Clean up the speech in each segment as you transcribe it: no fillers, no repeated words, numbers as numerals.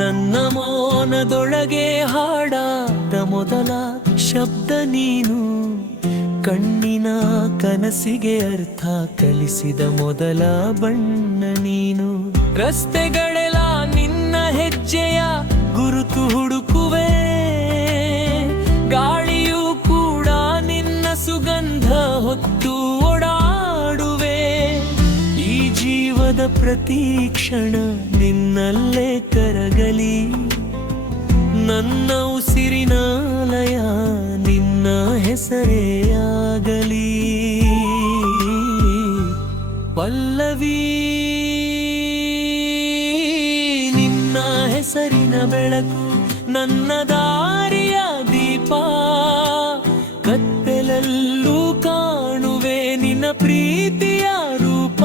ನನ್ನ ಮೌನದೊಳಗೆ ಹಾಡಾದ ಮೊದಲ ಶಬ್ದ ನೀನು, ಕಣ್ಣಿನ ಕನಸಿಗೆ ಅರ್ಥ ಕಲಿಸಿದ ಮೊದಲ ಬಣ್ಣ ನೀನು. ರಸ್ತೆಗಳೆಲ್ಲ ನಿನ್ನ ಹೆಜ್ಜೆಯ ಗುರುತು ಹುಡುಕುವೆ, ಗಾಳಿಯೂ ಕೂಡ ನಿನ್ನ ಸುಗಂಧ ಹೊತ್ತು ಓಡಾಡುವೆ. ಈ ಜೀವದ ಪ್ರತಿ ಕ್ಷಣ ನಿನ್ನಲ್ಲೇ ಕರಗಲಿ, ನನ್ನ ಉಸಿರಿನ ಲಯ ನಿನ್ನ ಹೆಸರೇ ಆಗಲಿ. ಪಲ್ಲವಿ ನಿನ್ನ ಹೆಸರಿನ ಬೆಳಕು ನನ್ನ ದಾರಿಯ ದೀಪ, ಕತ್ತಲಲ್ಲೂ ಕಾಣುವೆ ನಿನ್ನ ಪ್ರೀತಿಯ ರೂಪ.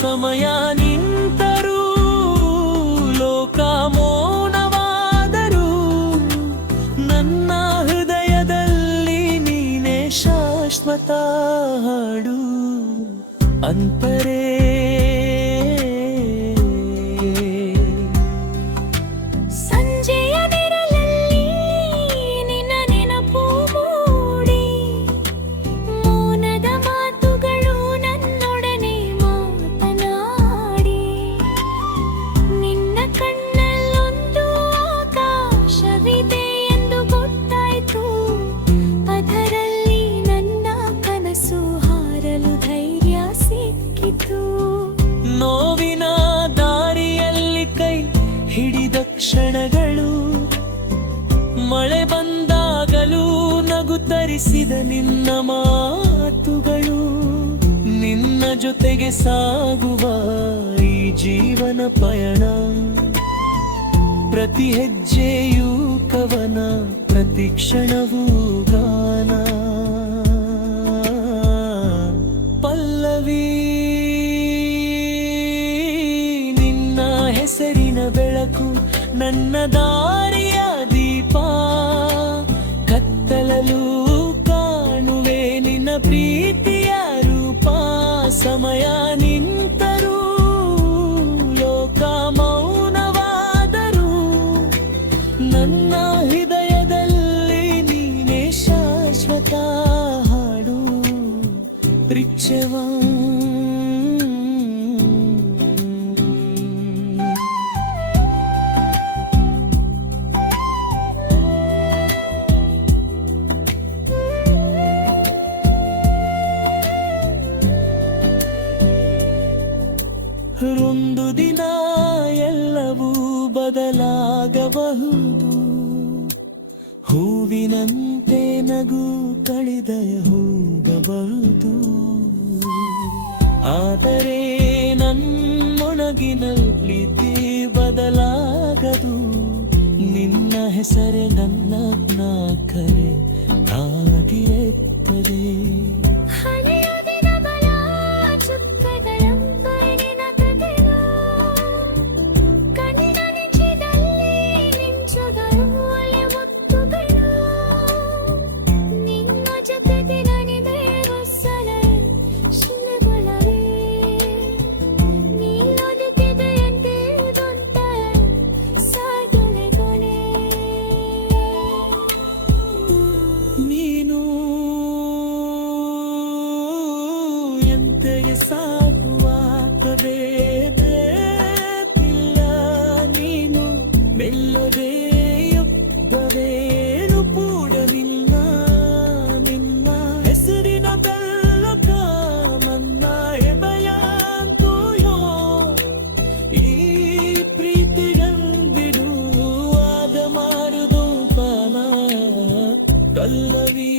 ಸಮಯ ನಿಂತರೂ ಲೋಕ ಮೌನವಾದರೂ ನನ್ನ ಹೃದಯದಲ್ಲಿ ನೀನೇ ಶಾಶ್ವತ ಹಾಡು. ಅಂತರೇ ನೋವಿನ ದಾರಿಯಲ್ಲಿ ಕೈ ಹಿಡಿದ ಕ್ಷಣಗಳು, ಮಳೆ ಬಂದಾಗಲೂ ನಗು ತರಿಸಿದ ನಿನ್ನ ಮಾತುಗಳು, ನಿನ್ನ ಜೊತೆಗೆ ಸಾಗುವ ಈ ಜೀವನ ಪಯಣ. ಪ್ರತಿ ಹೆಜ್ಜೆಯೂ ಕವನ, ಪ್ರತಿ ಕ್ಷಣವೂ ಗಾನ. ಪಲ್ಲವಿ ಹೆಸರಿನ ಬೆಳಕು ನನ್ನ ದಾರಿಯ ದೀಪ, ಕತ್ತಲಲ್ಲೂ ಕಾಣುವೆ ನಿನ್ನ ಪ್ರೀತಿಯ ರೂಪ. ಸಮಯ ನಿಂತರೂ ಲೋಕ ಮೌನವಾದರೂ ನನ್ನ ಹೃದಯದಲ್ಲಿ ನೀನೇ ಶಾಶ್ವತ ಹಾಡು. ಪ್ರೀಕ್ಷವಾ ಒಂದು ದಿನ ಎಲ್ಲವೂ ಬದಲಾಗಬಹುದು, ಹೂವಿನಂತೆ ನಗು ಕಳೆದ ಹೋಗಬಹುದು. ಆದರೆ ನನ್ನೊಳಗಿನ ಪ್ರೀತಿ ಬದಲಾಗದು, ನಿನ್ನ ಹೆಸರೇ ನನ್ನ ಕರೆ ಆಗಿರುತ್ತದೆ. ನೀನು ಎಂತೆಗೆ ಸಾಕುವಾಗದೆ ಬೇಕಿಲ್ಲ, ನೀನು ಮೆಲ್ಲದೆ ಒಬ್ಬರೇನು ಕೂಡಲಿಲ್ಲ. ನಿನ್ನ ಹೆಸರಿನ ಬೆಳಕ ನನ್ನ ಎದೆಯ ಅಂತೂಯೋ, ಈ ಪ್ರೀತಿಗಂಬಿಡು ಆದ ಮಾಡುದು ಪಾನ. ಪಲ್ಲವಿ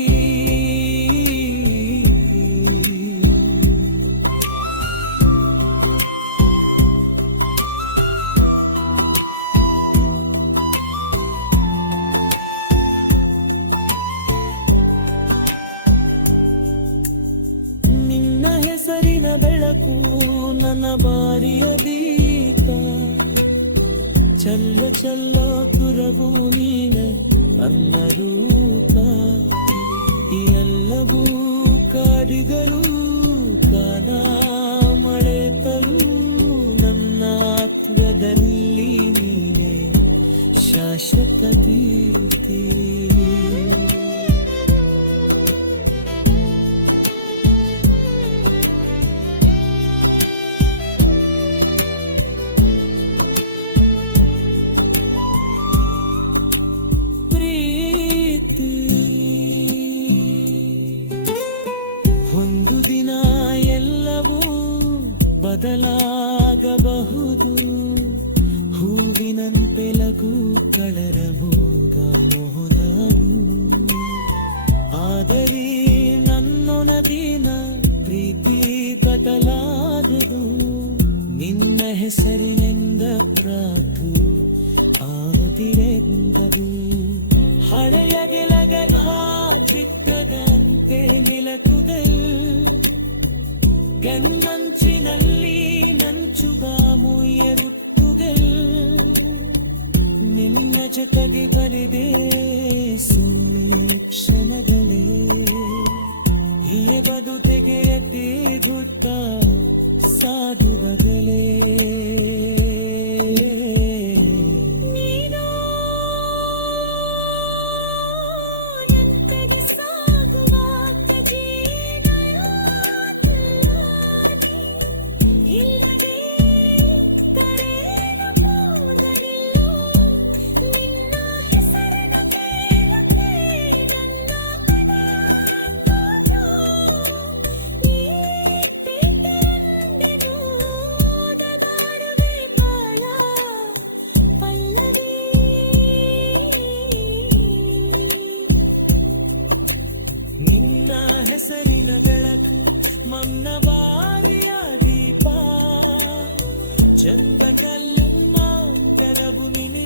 ನಿನ್ನ ಹೆಸರಿನ ಬೆಳಕು ನನ್ನ ಬಾರಿಯ ದೀಪ, ಚಲ್ಲ ಚಲ್ಲ ತುರವು ನೀನೆ ನನ್ನ ರೂಪ. ಎಲ್ಲವೂ ಕಾಡಿದರು ಕಾದ ಮಳೆ ತರು ನನ್ನ ಜೀವದಲ್ಲಿ ನೀನೆ ಶಾಶ್ವತ ಕೀರ್ತಿ. ಒಂದು ದಿನ ಎಲ್ಲವೂ ಬದಲಾಗಬಹುದು, ಹೂವಿನಂತೆ ಲಘು ಕಳರ ಮೋಗ ಮೋಹನವು. ಆದರೆ ನನ್ನೊನದಿನ ಪ್ರೀತಿ ಕಟಲಾಗದು, ನಿನ್ನ ಹೆಸರಿನಿಂದ ಪ್ರಾಪು ಆದಿರೆಂದರು. ಹಳೆಯ ಗೆಲಗಲ ಚಿಕ್ಕದಂತೆ ನಿಲಕುದಲ್, ಗಣ್ಣಂಚಿನಲ್ಲಿ ನಂಚುಗ ಮುಯ್ಯರುತ್ತುಗಲ್. ನಿನ್ನ ಜೊತೆಗೆ ಬರೆದೆ ಸುಳ್ಳೆ ಕ್ಷಣಗಳೇ, ಈ ಬದುಕೆಗೆ ಅತಿ ದೊಡ್ಡ ಸಾಧು ಬದಲೇ. ನಿನ್ನ ಹೆಸರಿನ ಬೆಳಕು ಮನ್ನ ಬಾರಿಯ ದೀಪ, ಚಂದ ಕಲ್ಲು ಮಾಂತರವು ನಿನಿ